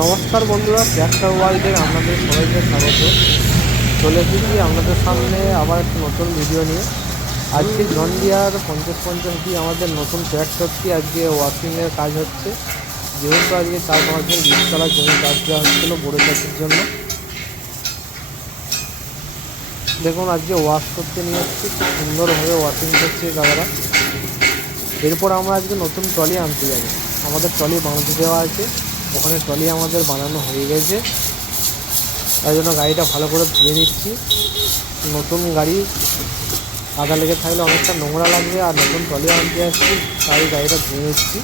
নমস্কার বন্ধুরা ট্র্যাক্টর ওয়ার্ল্ডের আপনাদের সবাইকে স্বাগত। চলে এসেছি আপনাদের সামনে আবার একটা নতুন ভিডিও নিয়ে। আজকে জন্ডিয়ার পঞ্চাশ পঞ্চাশ দিয়ে আমাদের নতুন ট্র্যাক্টরটি আজকে ওয়াশিংয়ের কাজ হচ্ছে। যেহেতু আজকে চার পাঁচ দিন বীজতলা জমি কাজ দেওয়া হচ্ছিল বড়ো চাষের জন্য। দেখুন, আজকে ওয়াশ করতে নিয়ে এসেছি, খুব সুন্দরভাবে ওয়াশিং করছে দাদারা এরপর আমরা আজকে নতুন ট্রলি আনতে যাব। আমাদের ট্রলি বানাতে দেওয়া আছে। ওখানে ট্রলি আমাদের বানানো হয়ে গেছে। তাই জন্য গাড়িটা ভালো করে ধুয়ে নিচ্ছি। নতুন গাড়ি আদা লেগে থাকলে অনেকটা নোংরা লাগবে আর নতুন ট্রলি আনতে আসছি, তাই গাড়িটা ধুয়ে নিচ্ছি।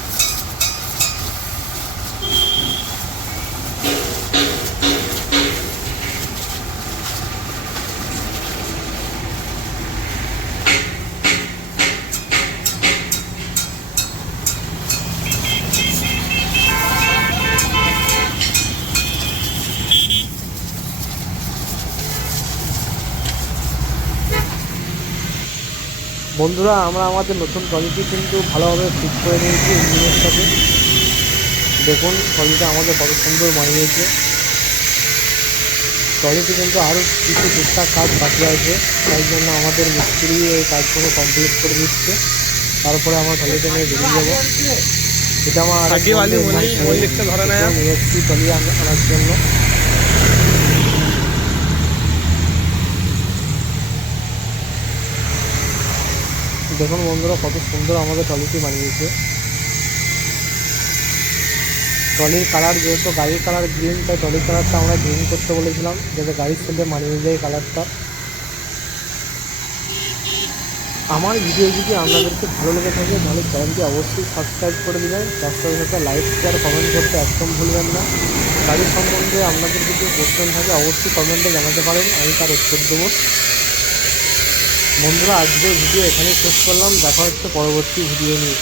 বন্ধুরা আমরা আমাদের নতুন ট্রলিটি কিন্তু ভালোভাবে ফিট করে নিয়েছি ইঞ্জিনের সাথে। দেখুন ট্রলিটা আমাদের কত সুন্দর বানিয়েছে। ট্রলিটি কিন্তু আরও কিছু টুকটাক কাজ বাকি আছে তাই জন্য আমাদের মিস্ত্রি এই কাজগুলো কমপ্লিট করে দিচ্ছে তারপরে আমরা ট্রলিটা নিয়ে বেরিয়ে যাব। এটা আমার আরেক আগে বালি বন্ধু মল্লিক- ধরে নেয়। এটাও নিয়ে এসেছি ট্রলি আনার জন্য। দেখুন বন্ধুরা, কত সুন্দর আমাদের ট্রলিটি বানিয়েছে। ট্রলির কালার যেহেতু, গাড়ির কালার গ্রিন তাই ট্রলির কালারটা আমরা গ্রিন করতে বলেছিলাম, যাতে গাড়ির সাথে মানিয়ে যায় কালারটা। আমার ভিডিও যদি আপনাদেরকে ভালো লেগে থাকে, তাহলে চ্যানেলটি অবশ্যই সাবস্ক্রাইব করে দেবেন, তার সাথে সাথে লাইক শেয়ার কমেন্ট করতে একদম ভুলবেন না। গাড়ির সম্বন্ধে আপনাদের যদি প্রশ্ন থাকে, অবশ্যই কমেন্টে জানাতে পারেন, আমি তার উত্তর দেবো। বন্ধুরা আজকের ভিডিও এখানেই শেষ করলাম। দেখা হচ্ছে পরবর্তী ভিডিও নিয়ে।